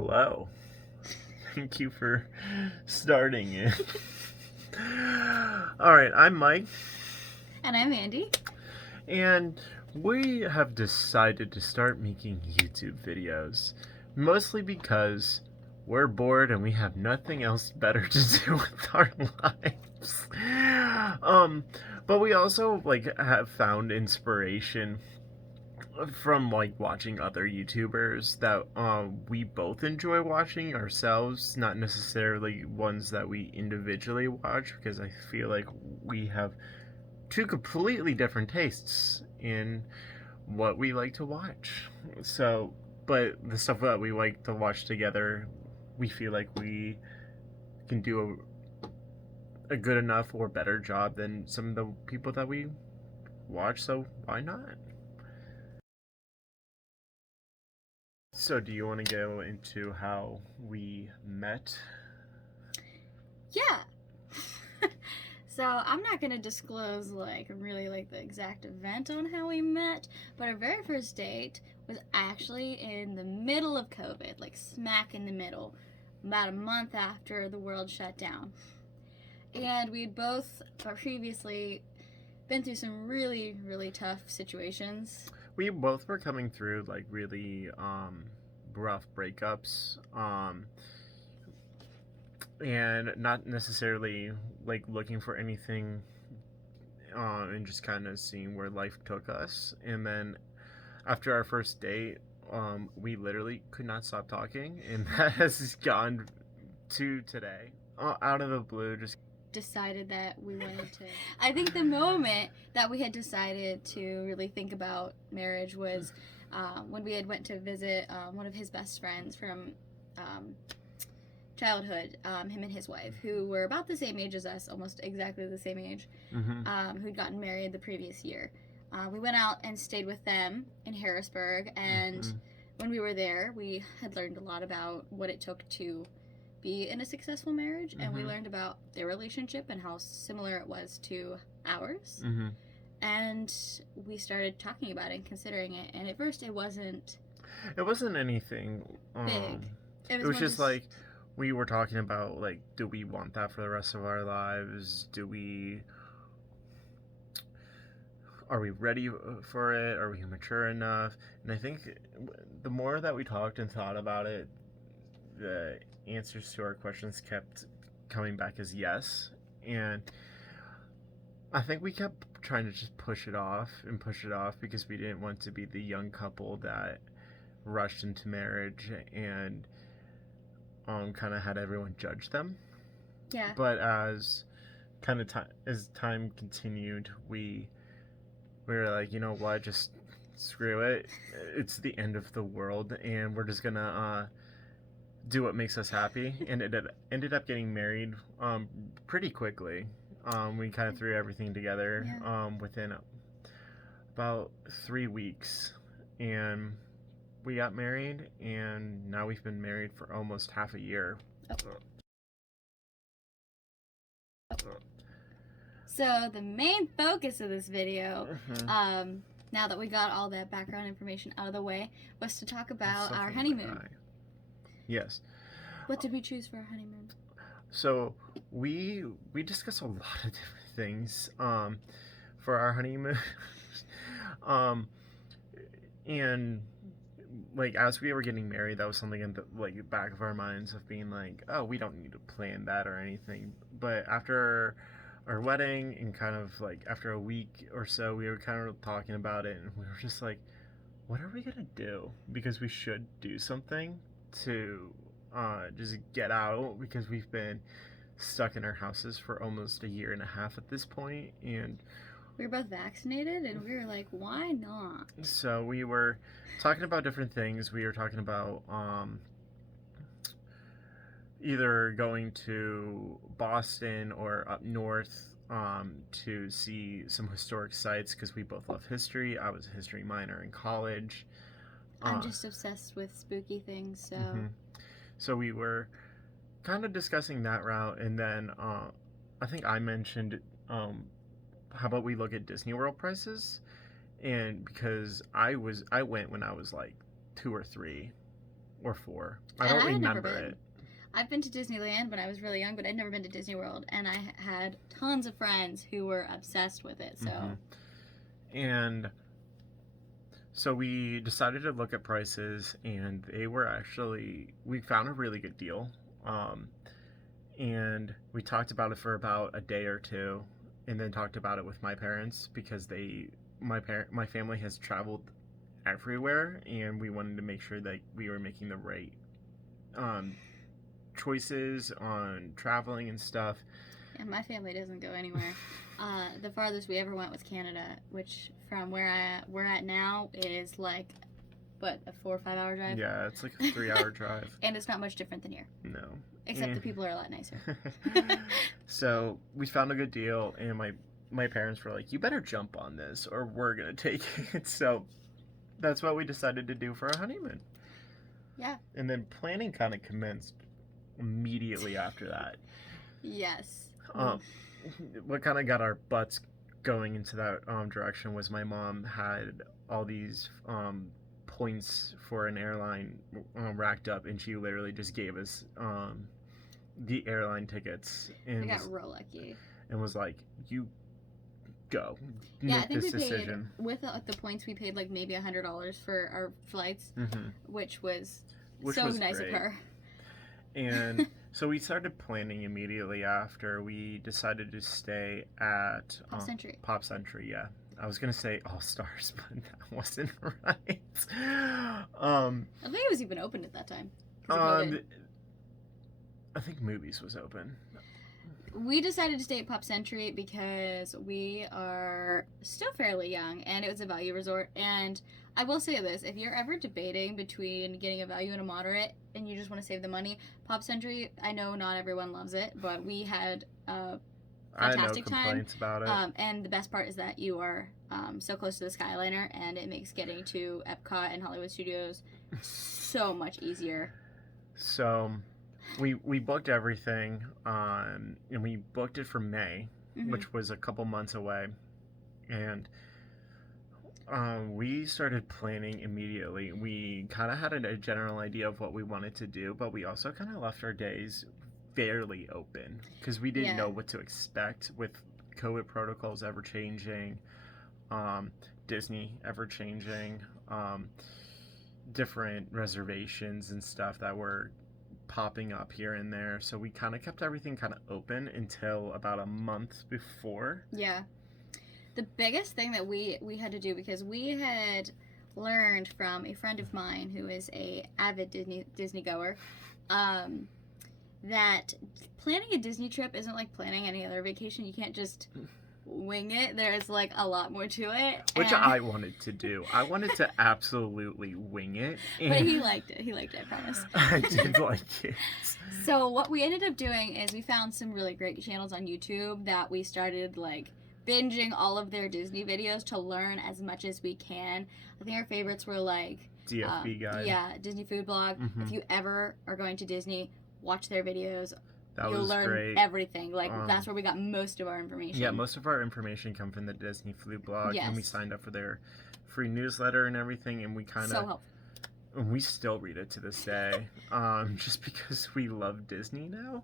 Hello. Thank you for starting it. All right, I'm Mike, And I'm Andy. and we have decided to start making YouTube videos, mostly because we're bored and we have nothing else better to do with our lives. But we also have found inspiration from watching other YouTubers that we both enjoy watching ourselves, not necessarily ones that we individually watch, because I feel like we have two completely different tastes in what we like to watch. So, but the stuff that we like to watch together, we feel like we can do a good enough or better job than some of the people that we watch, so why not? So, do you want to go into how we met? Yeah. So I'm not gonna disclose really the exact event on how we met, but our very first date was actually in the middle of COVID, like smack in the middle, about a month after the world shut down. And we'd both previously been through some really, really tough situations. We both were coming through really rough breakups, and not necessarily looking for anything, and just kind of seeing where life took us. And then after our first date, we literally could not stop talking, and that has gone to today. Out of the blue, just decided that we wanted to. I think the moment that we had decided to really think about marriage was when we had went to visit one of his best friends from childhood, him and his wife, who were about the same age as us, almost exactly the same age, who'd gotten married the previous year. We went out and stayed with them in Harrisburg, and when we were there, we had learned a lot about what it took to be in a successful marriage, and we learned about their relationship and how similar it was to ours. And we started talking about it and considering it, and at first it wasn't anything big. It was just like we were talking about, do we want that for the rest of our lives? Are we ready for it? Are we mature enough? And I think the more that we talked and thought about it, the answers to our questions kept coming back as yes. And I think we kept trying to just push it off because we didn't want to be the young couple that rushed into marriage and kind of had everyone judge them. Yeah. But as time continued, we were like, you know what, just screw it. It's the end of the world, and we're just gonna do what makes us happy. And it ended up getting married pretty quickly. We kind of threw everything together within about 3 weeks, and we got married, and now we've been married for almost half a year. So the main focus of this video, now that we got all that background information out of the way, was to talk about our honeymoon. Yes. What did we choose for our honeymoon? So we discussed a lot of different things for our honeymoon. And as we were getting married, that was something in the back of our minds of being like, oh, we don't need to plan that or anything. But after our wedding and kind of after a week or so, we were kind of talking about it, and we were just like, what are we gonna do? Because we should do something to just get out, because we've been stuck in our houses for almost a year and a half at this point, and we were both vaccinated, and we were like, why not? So we were talking about different things. We were talking about either going to Boston or up north to see some historic sites, because we both love history. I was a history minor in college. I'm just obsessed with spooky things, so... So we were kind of discussing that route, and then I think I mentioned, how about we look at Disney World prices? And because I went when I was 2 or 3, or 4. I And don't I had never remember been. it. I've been to Disneyland when I was really young, but I'd never been to Disney World, and I had tons of friends who were obsessed with it. So, And so we decided to look at prices, and we found a really good deal. And we talked about it for about a day or two, and then talked about it with my parents because my family has traveled everywhere, and we wanted to make sure that we were making the right choices on traveling and stuff. and my family doesn't go anywhere. The farthest we ever went was Canada, which from where we're at now is like, what, a 4 or 5 hour drive? Yeah, it's like a 3-hour drive. And it's not much different than here. No. Except the people are a lot nicer. So we found a good deal, and my parents were like, you better jump on this or we're going to take it. So that's what we decided to do for our honeymoon. Yeah. And then planning kind of commenced immediately after that. Yes. What kind of got our butts going into that direction was my mom had all these points for an airline racked up, and she literally just gave us the airline tickets. And we got real lucky. And was like, you go. Yeah, make I think this we paid, decision. with the points, we paid like maybe $100 for our flights, which was Which so was nice great. of her. And so we started planning immediately after. We decided to stay at Pop Century, yeah. I was going to say All Stars, but that wasn't right. I think it was even open at that time. I think Movies was open. We decided to stay at Pop Century because we are still fairly young, and it was a value resort. And I will say this, if you're ever debating between getting a value and a moderate and you just want to save the money, Pop Century, I know not everyone loves it, but we had a fantastic time. I had no complaints about it. And the best part is that you are so close to the Skyliner, and it makes getting to Epcot and Hollywood Studios so much easier. So we booked everything, and we booked it for May, which was a couple months away, and we started planning immediately. We kind of had a general idea of what we wanted to do, but we also kind of left our days fairly open because we didn't know what to expect with COVID protocols ever changing, Disney ever changing, different reservations and stuff that were popping up here and there. So we kind of kept everything kind of open until about a month before. Yeah. The biggest thing that we had to do, because we had learned from a friend of mine who is a avid Disney goer, that planning a Disney trip isn't like planning any other vacation. You can't just wing it. There's like a lot more to it. Which I wanted to do. I wanted to absolutely wing it. But he liked it. He liked it, I promise. I did like it. So what we ended up doing is we found some really great channels on YouTube that we started like binging all of their Disney videos to learn as much as we can. I think our favorites were like DFB Guide. Yeah, Disney Food Blog. If you ever are going to Disney, watch their videos. You'll learn great. Everything. Like that's where we got most of our information. Yeah, most of our information come from the Disney Food Blog, yes. And we signed up for their free newsletter and everything, and we kind of so helpful. And we still read it to this day, just because we love Disney now.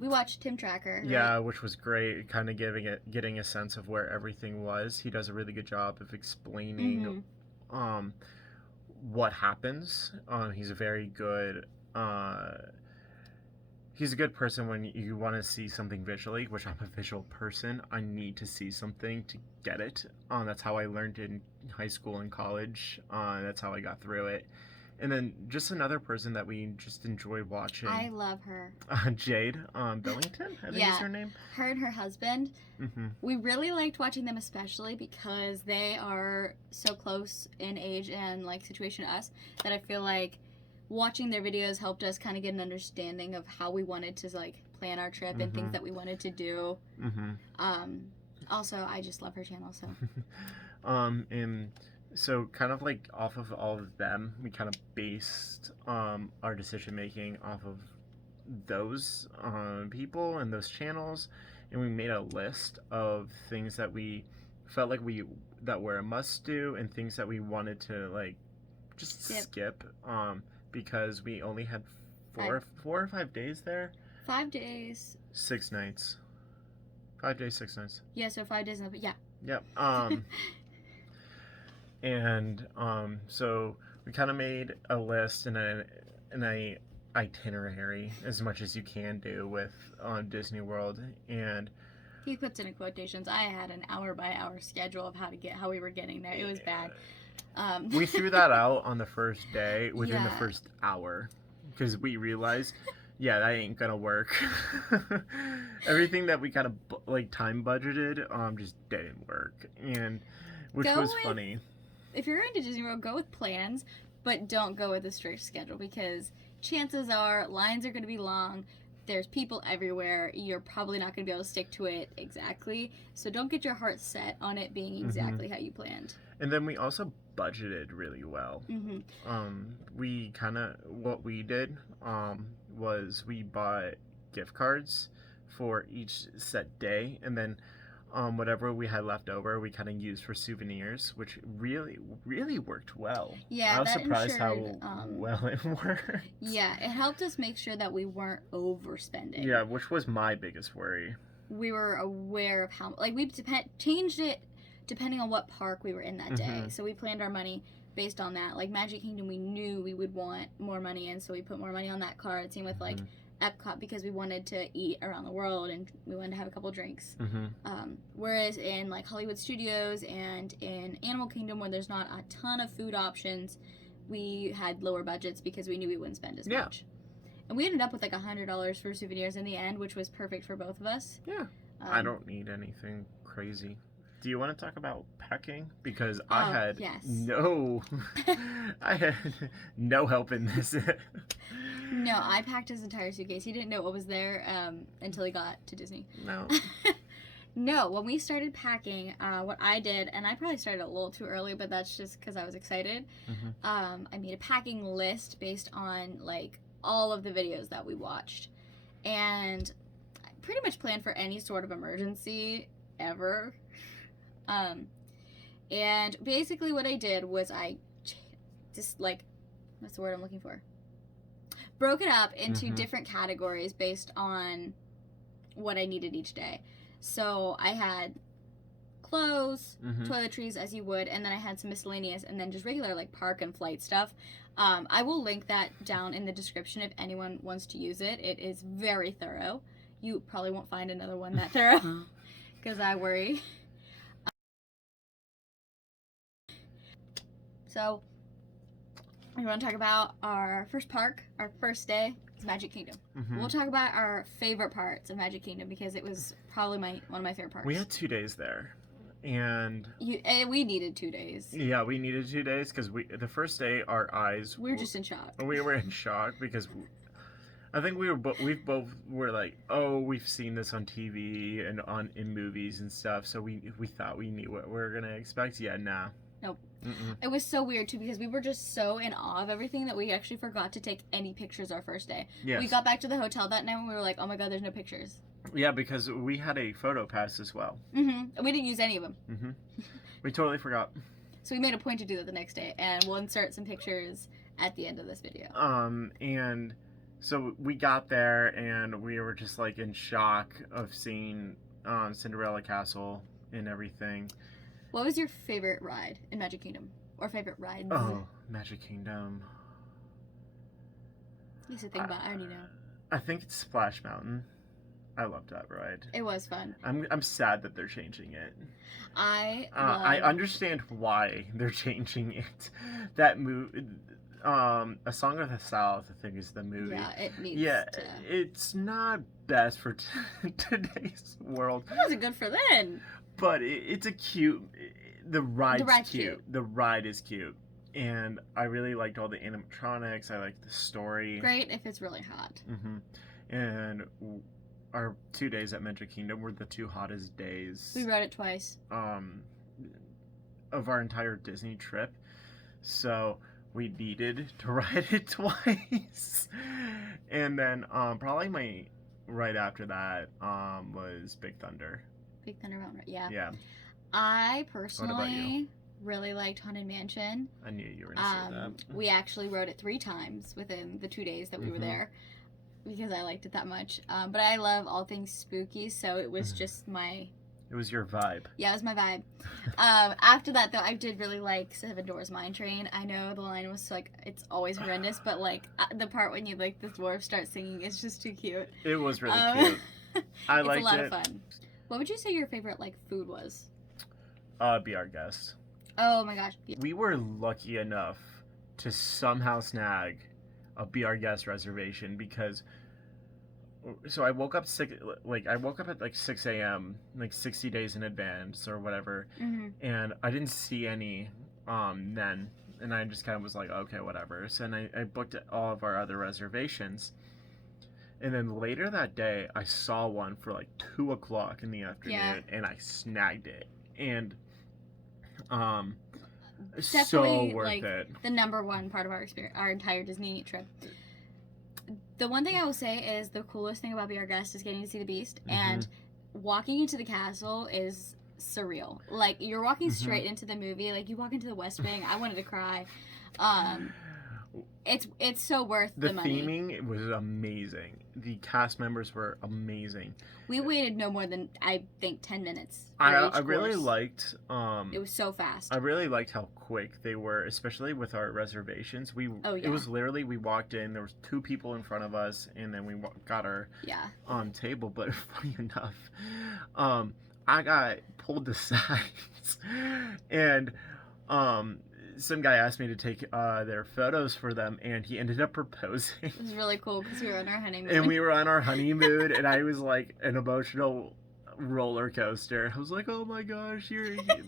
We watched Tim Tracker. Right? Yeah, which was great. Kind of getting a sense of where everything was. He does a really good job of explaining what happens. He's a very good. He's a good person when you want to see something visually, which I'm a visual person. I need to see something to get it. That's how I learned in high school and college. That's how I got through it. And then just another person that we just enjoyed watching. I love her. Jade Billington, I think is her name. Her and her husband. We really liked watching them, especially because they are so close in age and like situation to us that I feel like watching their videos helped us kind of get an understanding of how we wanted to like plan our trip and things that we wanted to do. Also, I just love her channel. So. And so kind of like off of all of them, we kind of based our decision making off of those people and those channels, and we made a list of things that we felt like that were a must do and things that we wanted to like just skip. because we only had Five. 4 or 5 days there. 5 days. 6 nights. 5 days, 6 nights. Yeah, so 5 days. Yeah. Yep. And so we kind of made a list and a itinerary as much as you can do with Disney World, and he puts in quotations. I had an hour by hour schedule of how we were getting there. It was bad. We threw that out on the first day within the Yeah. first hour because we realized, yeah, that ain't gonna work. Everything that we kind of like time budgeted just didn't work, and which was funny. If you're going to Disney World, go with plans, but don't go with a strict schedule because chances are lines are going to be long. There's people everywhere. You're probably not going to be able to stick to it exactly. So don't get your heart set on it being exactly how you planned. And then we also budgeted really well. We kind of, what we did was we bought gift cards for each set day, and then whatever we had left over, we kind of used for souvenirs, which really, really worked well. Yeah, I was surprised how well it worked. Yeah, it helped us make sure that we weren't overspending. Yeah, which was my biggest worry. We were aware of how, like, we changed it depending on what park we were in that day. So we planned our money based on that. Like Magic Kingdom, we knew we would want more money in, so we put more money on that card. Same with like Epcot, because we wanted to eat around the world and we wanted to have a couple drinks. Whereas in like Hollywood Studios and in Animal Kingdom, where there's not a ton of food options, we had lower budgets because we knew we wouldn't spend as much. And we ended up with like $100 for souvenirs in the end, which was perfect for both of us. Yeah. I don't need anything crazy. Do you want to talk about packing? Because I had I had no help in this. No, I packed his entire suitcase. He didn't know what was there until he got to Disney. No. No, when we started packing, what I did, and I probably started a little too early, but that's just because I was excited. I made a packing list based on like all of the videos that we watched, and I pretty much planned for any sort of emergency ever. And basically what I did was I just like, what's the word I'm looking for? Broke it up into different categories based on what I needed each day. So I had clothes, toiletries as you would, and then I had some miscellaneous, and then just regular like park and flight stuff. I will link that down in the description if anyone wants to use it. It is very thorough. You probably won't find another one that thorough because I worry. So, we want to talk about our first park, our first day, is Magic Kingdom. We'll talk about our favorite parts of Magic Kingdom because it was probably one of my favorite parts. We had 2 days there, and we needed 2 days. Yeah, we needed 2 days because the first day our eyes we were just in shock. We were in shock because I think we both were like, oh, we've seen this on TV and in movies and stuff, so we thought we knew what we were gonna expect. Yeah, nah. Nope. It was so weird too because we were just so in awe of everything that we actually forgot to take any pictures our first day. Yes. We got back to the hotel that night and we were like, oh my god, there's no pictures. Yeah, because we had a photo pass as well. We didn't use any of them. We totally forgot. So we made a point to do that the next day, and we'll insert some pictures at the end of this video. And so we got there and we were just like in shock of seeing Cinderella Castle and everything. What was your favorite ride in Magic Kingdom? Or favorite rides? Oh, Magic Kingdom. You should think about it. I already know. I think it's Splash Mountain. I loved that ride. It was fun. I'm sad that they're changing it. I understand why they're changing it. That movie, A Song of the South, I think is the movie. Yeah, it needs to. It's not best for today's world. It wasn't good for then. But it's a cute. The ride's cute. The ride is cute, and I really liked all the animatronics. I liked the story. Great if it's really hot. And our 2 days at Magic Kingdom were the 2 hottest days. We rode it twice. Of our entire Disney trip, so we needed to ride it twice. And then probably right after that was Big Thunder. Big Thunder Mountain, yeah. Yeah. I personally really liked Haunted Mansion. I knew you were going to say that. We actually rode it 3 times within the 2 days that we were there because I liked it that much. But I love all things spooky, so it was just my... It was your vibe. Yeah, it was my vibe. After that, though, I did really like Seven Doors Mine Train. I know the line was like, it's always horrendous, but like the part when you like the dwarves start singing is just too cute. It was really cute. I liked it. It's a lot of fun. What would you say your favorite like food was? Be Our Guest. Oh my gosh. We were lucky enough to somehow snag a Be Our Guest reservation because. So I woke up at like 6 a.m. like 60 days in advance or whatever, and I didn't see any then, and I just kind of was like, okay, whatever. So then I booked all of our other reservations, and then later that day I saw one for like 2 o'clock in the afternoon, and I snagged it, and so worth like, it. The number one part of our experience, our entire Disney trip. The one thing I will say is the coolest thing about Be Our Guest is getting to see the Beast, and walking into the castle is surreal. Like, you're walking straight into the movie. Like, you walk into the West Wing. I wanted to cry. It's so worth the money. The theming was amazing. The cast members were amazing. We waited no more than, I think, 10 minutes. I really liked... it was so fast. I really liked how quick they were, especially with our reservations. It was literally, we walked in, there was 2 people in front of us, and then we got our table. But funny enough, I got pulled to sides, and some guy asked me to take their photos for them, and he ended up proposing. It was really cool because we were on our honeymoon. And we were on our honeymoon, and I was like an emotional roller coaster. I was like, oh my gosh,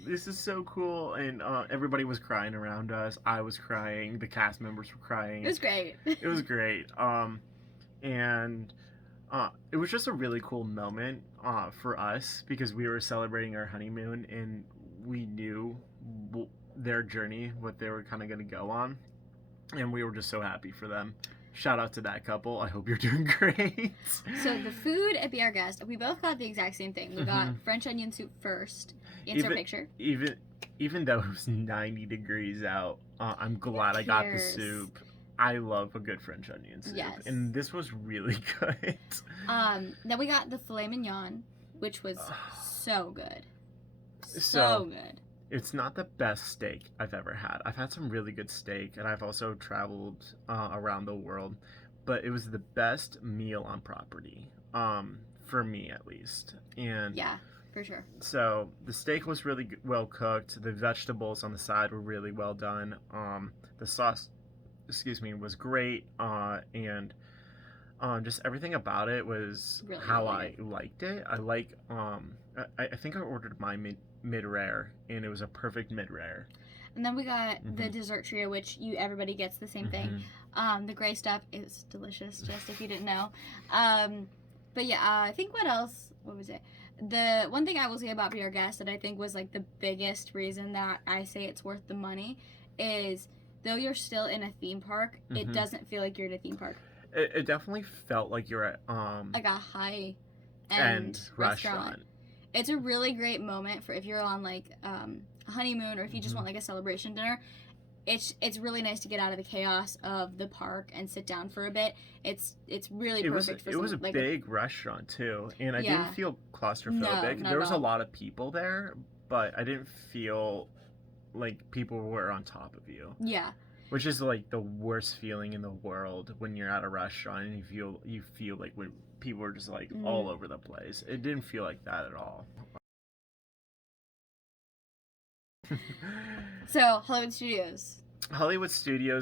this is so cool. And everybody was crying around us. I was crying. The cast members were crying. It was great. It was great. And it was just a really cool moment for us because we were celebrating our honeymoon, and we knew their journey, what they were kind of going to go on, and we were just so happy for them. Shout out to that couple. I hope you're doing great. So the food at Be Our Guest, we both got the exact same thing. We got French onion soup first. Insert picture. Even though it was 90 degrees out, I'm glad I got the soup. I love a good French onion soup. Yes. And this was really good. Then we got the filet mignon, which was so good. So good. It's not the best steak I've ever had. I've had some really good steak, and I've also traveled around the world, but it was the best meal on property, for me at least. And yeah, for sure. So the steak was really well cooked. The vegetables on the side were really well done. The sauce, was great, and just everything about it was really how I liked it. I like. I think I ordered my mid-rare, and it was a perfect mid-rare. And then we got the dessert trio, which everybody gets the same thing. The gray stuff is delicious, just if you didn't know. But yeah, I think what was it? The one thing I will say about Be Our Guest that I think was like the biggest reason that I say it's worth the money is though you're still in a theme park, it doesn't feel like you're in a theme park. It definitely felt like you're at like a high-end restaurant. It's a really great moment for if you're on like a honeymoon or if you just want like a celebration dinner. It's really nice to get out of the chaos of the park and sit down for a bit. It's really perfect for it was a like big restaurant too, and I didn't feel claustrophobic. No, there was a lot of people there, but I didn't feel like people were on top of you. Yeah. Which is like the worst feeling in the world when you're at a restaurant and you feel like when people are just like all over the place. It didn't feel like that at all. So Hollywood Studios.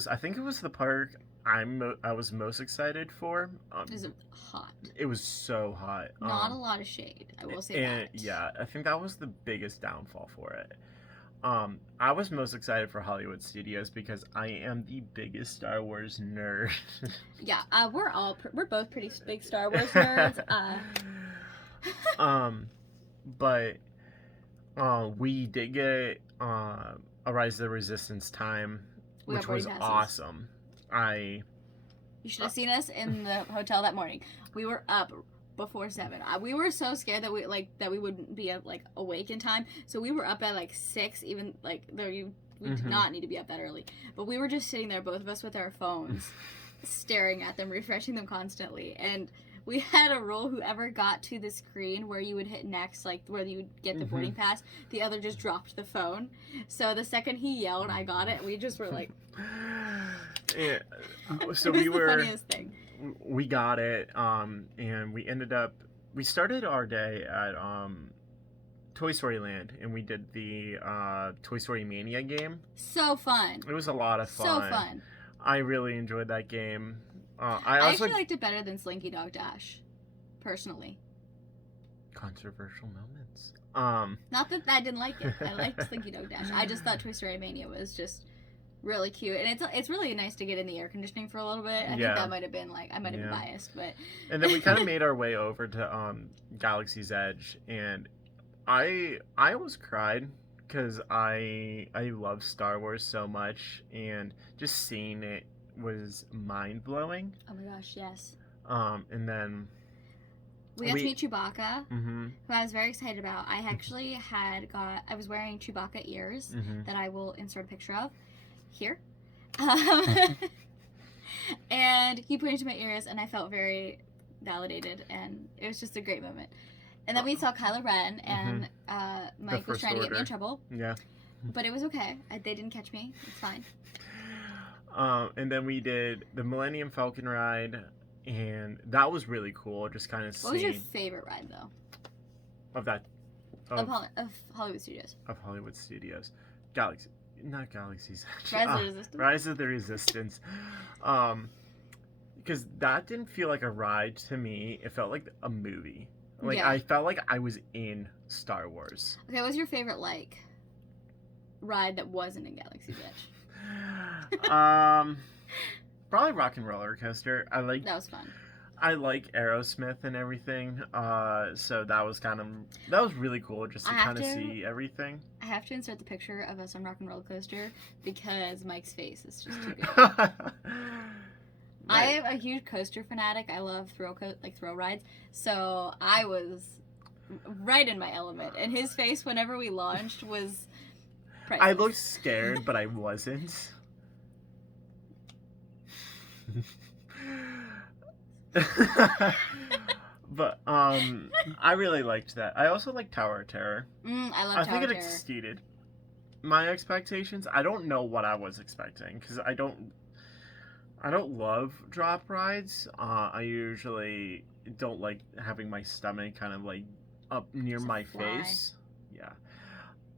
I think it was the park I was most excited for. It was hot. It was so hot. Not a lot of shade, I will say that. Yeah, I think that was the biggest downfall for it. I was most excited for Hollywood Studios because I am the biggest Star Wars nerd. Yeah, we're both pretty big Star Wars nerds. But we did get a Rise of the Resistance time, which was awesome. You should have seen us in the hotel that morning. We were up before 7. We were so scared that we wouldn't be like awake in time, so we were up at like 6. Even like we did not need to be up that early, but we were just sitting there, both of us with our phones, staring at them, refreshing them constantly, and we had a rule: whoever got to the screen where you would hit next, like where you would get the boarding pass, the other just dropped the phone. So the second he yelled, "I got it," we just were like, yeah. So it was the funniest thing. We got it, and we started our day at Toy Story Land, and we did the Toy Story Mania game. So fun. It was a lot of fun. So fun. I really enjoyed that game. I actually liked it better than Slinky Dog Dash, personally. Controversial moments. Not that I didn't like it. I liked Slinky Dog Dash. I just thought Toy Story Mania was just really cute, and it's really nice to get in the air conditioning for a little bit. I think that might have been like I might have been biased, but. And then we kind of made our way over to Galaxy's Edge, and I almost cried because I love Star Wars so much, and just seeing it was mind blowing. Oh my gosh, yes. And then we got to meet Chewbacca, who I was very excited about. I actually I was wearing Chewbacca ears that I will insert a picture of here. And he pointed to my ears, and I felt very validated, and it was just a great moment. And then we saw Kylo Ren, and Mike was trying to get me in trouble. Yeah. But it was okay. They didn't catch me. It's fine. And then we did the Millennium Falcon ride, and that was really cool. Just kind of seeing. What was your favorite ride, though? Of Hollywood Studios. Of Hollywood Studios. Not Galaxy's Edge. Rise of the Resistance. Rise of the Resistance. Because that didn't feel like a ride to me. It felt like a movie. Like, I felt like I was in Star Wars. Okay, what was your favorite, ride that wasn't in Galaxy's Edge? Probably Rock and Roller Coaster. That was fun. I like Aerosmith and everything, so that was really cool just to kind of see everything. I have to insert the picture of us on Rock and Roller Coaster because Mike's face is just too good. I am a huge coaster fanatic. I love throw rides, so I was right in my element, and his face whenever we launched was priceless. I looked scared, but I wasn't. But I really liked that. I also liked Tower of Terror. I love Tower of Terror. I think it exceeded my expectations. I don't know what I was expecting because I don't love drop rides. I usually don't like having my stomach kind of like up near my face. Yeah.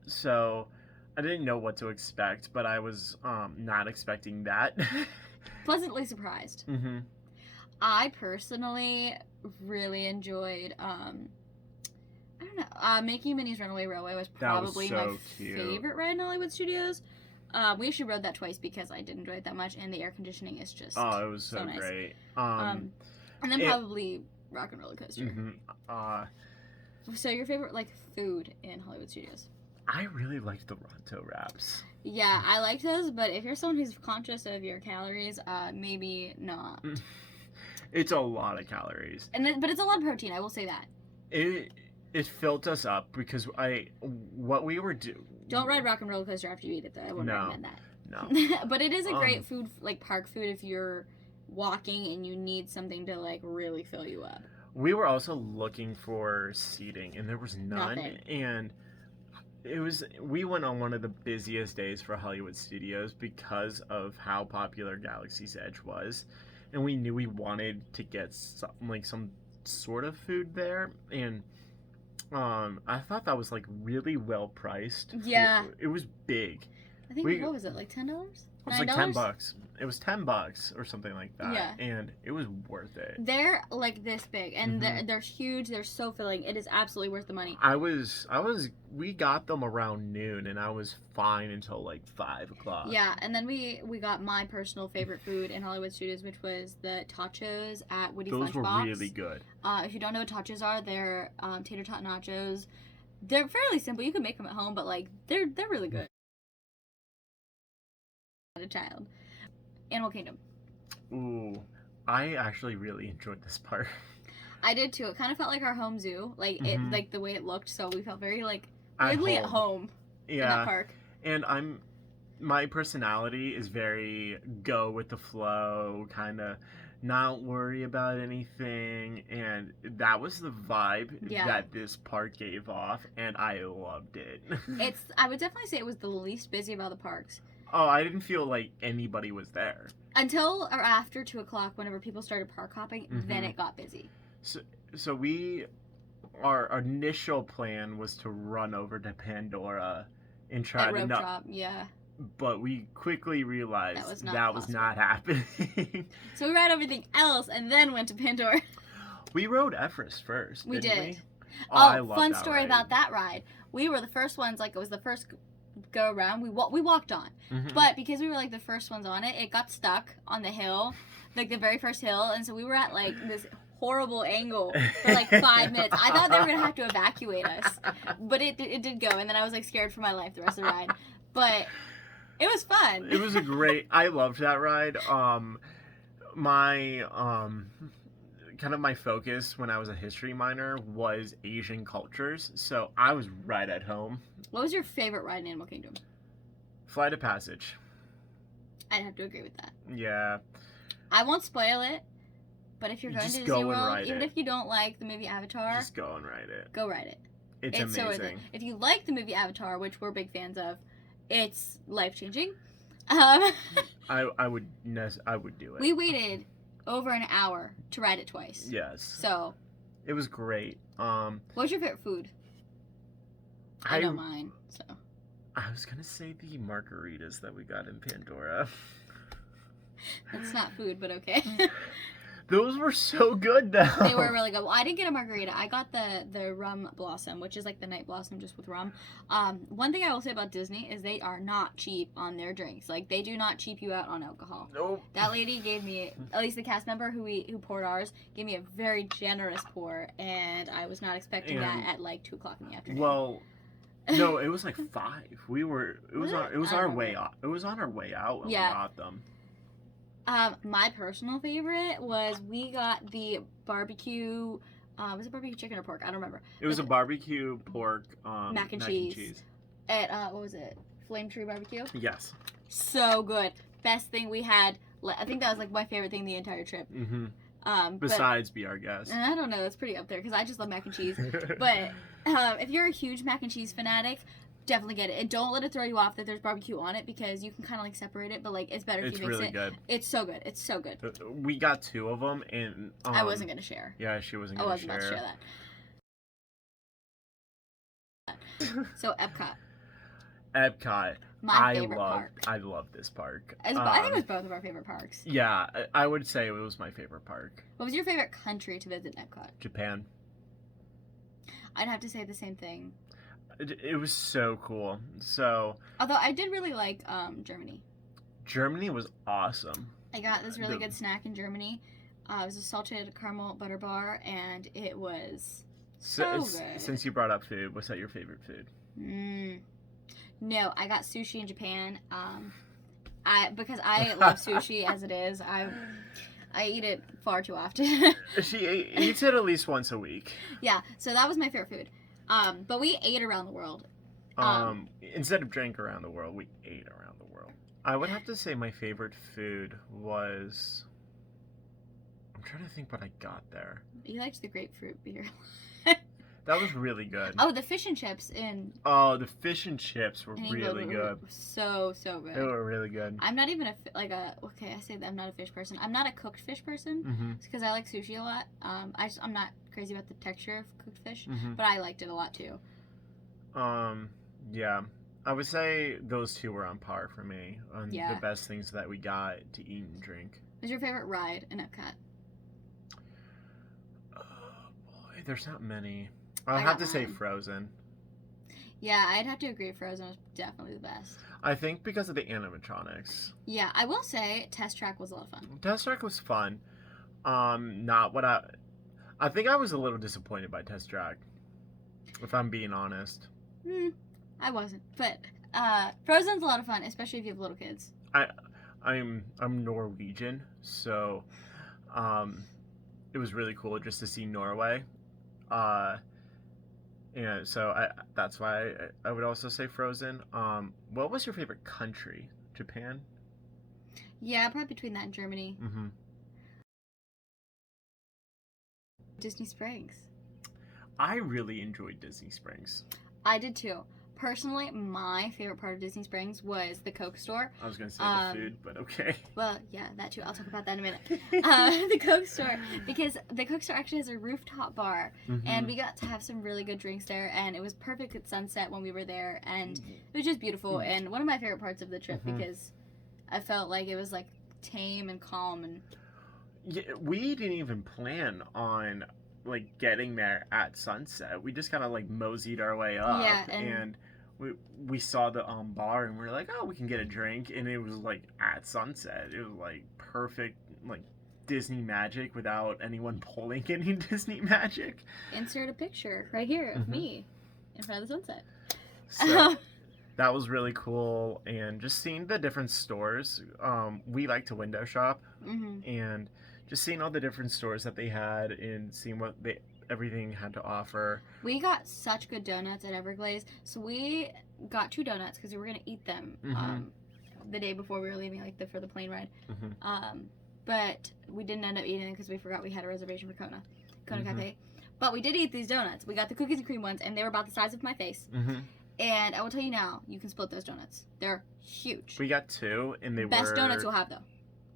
So I didn't know what to expect, but I was not expecting that. Pleasantly surprised. Mm-hmm. I personally really enjoyed, I don't know, Mickey and Minnie's Runaway Railway was probably my favorite ride in Hollywood Studios. We actually rode that twice because I did enjoy it that much, and the air conditioning is just it was so nice. Great. And then probably Rock and Roller Coaster. Mm-hmm. So your favorite food in Hollywood Studios? I really liked the Ronto wraps. Yeah, I like those, but if you're someone who's conscious of your calories, maybe not. It's a lot of calories. But it's a lot of protein, I will say that. It filled us up because what we were doing. Don't ride Rock and Roller Coaster after you eat it, though. I wouldn't recommend that. No. But it is a great food, park food, if you're walking and you need something to really fill you up. We were also looking for seating, and there was none. Nothing. And we went on one of the busiest days for Hollywood Studios because of how popular Galaxy's Edge was, and we knew we wanted to get some sort of food there, and I thought that was really well priced. Yeah, it was big. I think what was it, $10? It was $10. It was $10 or something like that. Yeah. And it was worth it. They're this big, and they're huge. They're so filling. It is absolutely worth the money. We got them around noon, and I was fine until 5 o'clock. Yeah, and then we got my personal favorite food in Hollywood Studios, which was the tachos at Woody's Lunchbox. Those were really good. If you don't know what tachos are, they're tater tot nachos. They're fairly simple. You can make them at home, but they're really good. A child. Animal Kingdom. Ooh, I actually really enjoyed this part. I did too. It kind of felt like our home zoo, like it, like the way it looked. So we felt very like At weirdly at home. home in that park. And my personality is very go with the flow, kind of not worry about anything, and that was the vibe that this park gave off, and I loved it. I would definitely say it was the least busy of all the parks. Oh, I didn't feel like anybody was there. Until or after 2 o'clock, whenever people started park hopping, then it got busy. So our initial plan was to run over to Pandora and try to drop, yeah. But we quickly realized that was not happening. So we rode everything else and then went to Pandora. We rode Everest first. We did. We? Oh, fun story about that ride. We were the first ones. Like, it was the first go around. We walked on, but because we were like the first ones on it, it got stuck on the hill, like the very first hill, and so we were at like this horrible angle for like 5 minutes. I thought they were gonna have to evacuate us, but it did go, and then I was like scared for my life the rest of the ride. But it was fun. It was I loved that ride. My kind of my focus when I was a history minor was Asian cultures, so I was right at home. What was your favorite ride in Animal Kingdom? Flight of Passage. I'd have to agree with that. Yeah. I won't spoil it, but if you're going to Disney World, even if you don't like the movie Avatar, just go and ride it. Go ride it. It's amazing. So worth it. If you like the movie Avatar, which we're big fans of, it's life-changing. I would do it. We waited over an hour to ride it twice. Yes. So it was great. What was your favorite food? I know mine. So I was gonna say the margaritas that we got in Pandora. That's not food, but okay. Those were so good, though. They were really good. Well, I didn't get a margarita. I got the rum blossom, which is like the night blossom just with rum. One thing I will say about Disney is they are not cheap on their drinks. Like, they do not cheap you out on alcohol. Nope. That lady gave me, at least the cast member who poured ours, gave me a very generous pour, and I was not expecting that at like 2 o'clock in the afternoon. Well, no, it was like 5. It was on our way out when we got them. My personal favorite was we got the barbecue. Was it barbecue chicken or pork? I don't remember. It was a barbecue pork mac and cheese. At what was it? Flame Tree Barbecue. Yes. So good. Best thing we had. I think that was like my favorite thing the entire trip. Besides Be Our Guest. I don't know. That's pretty up there because I just love mac and cheese. But if you're a huge mac and cheese fanatic, definitely get it. And don't let it throw you off that there's barbecue on it because you can kind of like separate it, but like it's better if you mix really it. Good. It's so good. It's so good. We got 2 of them and I wasn't gonna share. Yeah, she wasn't gonna share. I wasn't about to share that. So Epcot. My favorite park. I love this park. I think it was both of our favorite parks. Yeah, I would say it was my favorite park. What was your favorite country to visit Epcot? Japan. I'd have to say the same thing. It was so cool. So, although I did really like Germany. Germany was awesome. I got this really good snack in Germany. It was a salted caramel butter bar, and it was so good. Since you brought up food, what's that your favorite food? No, I got sushi in Japan. Because I love sushi as it is. I eat it far too often. She eats it at least once a week. Yeah, so that was my favorite food. But we ate around the world. Instead of drank around the world, we ate around the world. I would have to say my favorite food was... I'm trying to think what I got there. You liked the grapefruit beer. That was really good. Oh, the fish and chips in... Oh, the fish and chips were really good. So good. They were really good. I'm not even okay, I say that I'm not a fish person. I'm not a cooked fish person because I like sushi a lot. I'm not crazy about the texture of cooked fish, but I liked it a lot too. Yeah. I would say those 2 were on par for me on the best things that we got to eat and drink. What was your favorite ride in Epcot? Boy, there's not many. I'll have to say Frozen. Yeah, I'd have to agree. Frozen was definitely the best. I think because of the animatronics. Yeah, I will say Test Track was a lot of fun. Test Track was fun. Not what I think I was a little disappointed by Test Track, if I'm being honest. I wasn't, but Frozen's a lot of fun, especially if you have little kids. I'm Norwegian, so it was really cool just to see Norway. And so that's why I would also say Frozen. What was your favorite country? Japan? Yeah, probably between that and Germany. Mm-hmm. Disney Springs. I really enjoyed Disney Springs. I did too. Personally, my favorite part of Disney Springs was the Coke store. I was going to say the food, but okay. Well, yeah, that too. I'll talk about that in a minute. The Coke store, because the Coke store actually has a rooftop bar, and we got to have some really good drinks there, and it was perfect at sunset when we were there, and it was just beautiful, and one of my favorite parts of the trip because I felt like it was like tame and calm. And yeah, we didn't even plan on like getting there at sunset. We just kind of like moseyed our way up, and we saw the bar, and we were like, oh, we can get a drink, and it was like at sunset. It was like perfect, like Disney magic without anyone pulling any Disney magic. Insert a picture right here of me in front of the sunset. So that was really cool, and just seeing the different stores. We like to window shop, and just seeing all the different stores that they had and seeing what everything had to offer. We got such good donuts at Everglades. So we got 2 donuts because we were going to eat them the day before we were leaving, like for the plane ride. But we didn't end up eating them because we forgot we had a reservation for Kona Cafe. But we did eat these donuts. We got the cookies and cream ones, and they were about the size of my face. And I will tell you now, you can split those donuts. They're huge. We got 2, and they Best donuts you'll have, though.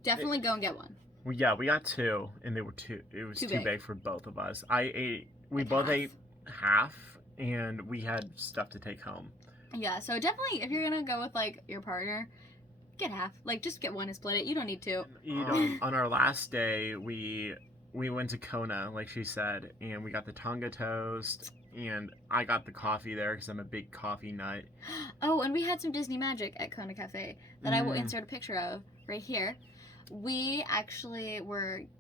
Definitely go and get one. Well, yeah, we got 2, and they were it was too big for both of us. We both ate half, and we had stuff to take home. Yeah, so definitely, if you're gonna go with like your partner, get half. Like, just get one and split it. You don't need to. On our last day, we went to Kona, like she said, and we got the Tonga toast, and I got the coffee there because I'm a big coffee nut. Oh, and we had some Disney magic at Kona Cafe that I will insert a picture of right here. We actually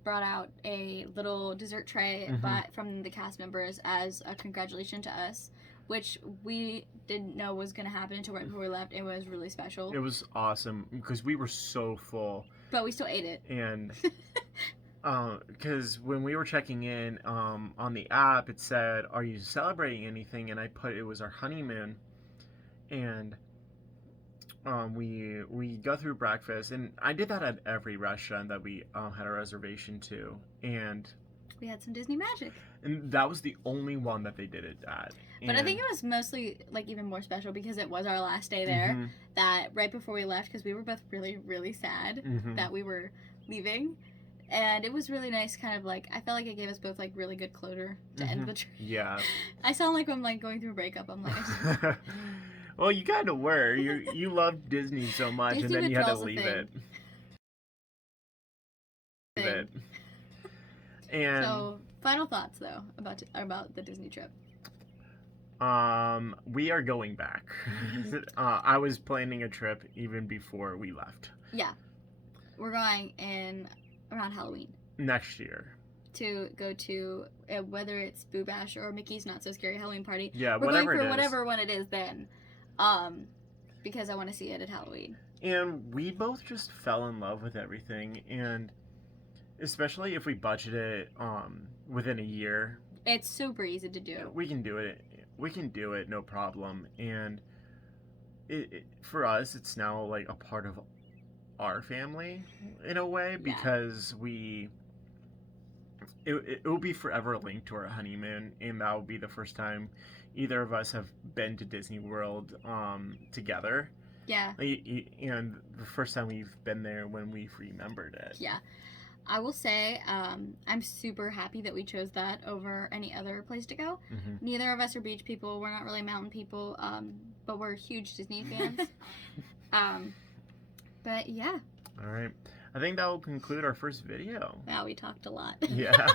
brought out a little dessert tray from the cast members as a congratulation to us, which we didn't know was going to happen until right before we left. It was really special. It was awesome because we were so full. But we still ate it. And because when we were checking in on the app, it said, are you celebrating anything? And I put it was our honeymoon. And we go through breakfast, and I did that at every restaurant that we had a reservation to, and we had some Disney magic. And that was the only one that they did it at. But I think it was mostly like even more special because it was our last day there. That right before we left, because we were both really, really sad that we were leaving. And it was really nice, kind of like, I felt like it gave us both like really good closure to end the trip. Yeah. I sound like I'm like going through a breakup. I'm like, well, you kind of were. You loved Disney so much, Disney, and then you had to leave it. And so, final thoughts though about the Disney trip. We are going back. I was planning a trip even before we left. Yeah, we're going in around Halloween next year to go to whether it's Boo Bash or Mickey's Not So Scary Halloween Party. Yeah, we're going for whatever one it is then. Because I want to see it at Halloween. And we both just fell in love with everything, and especially if we budget it within a year. It's super easy to do. We can do it. We can do it, no problem. And for us, it's now like a part of our family in a way because it will be forever linked to our honeymoon, and that will be the first time either of us have been to Disney World together. Yeah. And the first time we've been there when we've remembered it. Yeah. I will say I'm super happy that we chose that over any other place to go. Neither of us are beach people. We're not really mountain people, but we're huge Disney fans. But yeah. All right. I think that will conclude our first video. Wow, we talked a lot. Yeah.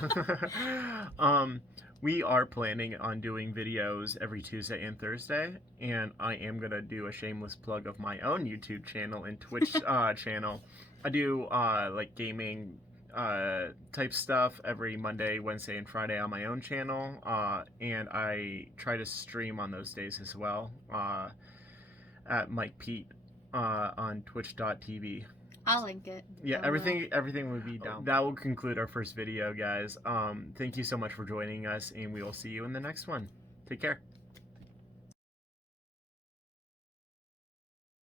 We are planning on doing videos every Tuesday and Thursday, and I am going to do a shameless plug of my own YouTube channel and Twitch channel. I do like gaming type stuff every Monday, Wednesday, and Friday on my own channel, and I try to stream on those days as well at Mike Pete on twitch.tv. I'll link it. Yeah, everything will be down. That will conclude our first video, guys. Thank you so much for joining us, and we will see you in the next one. Take care.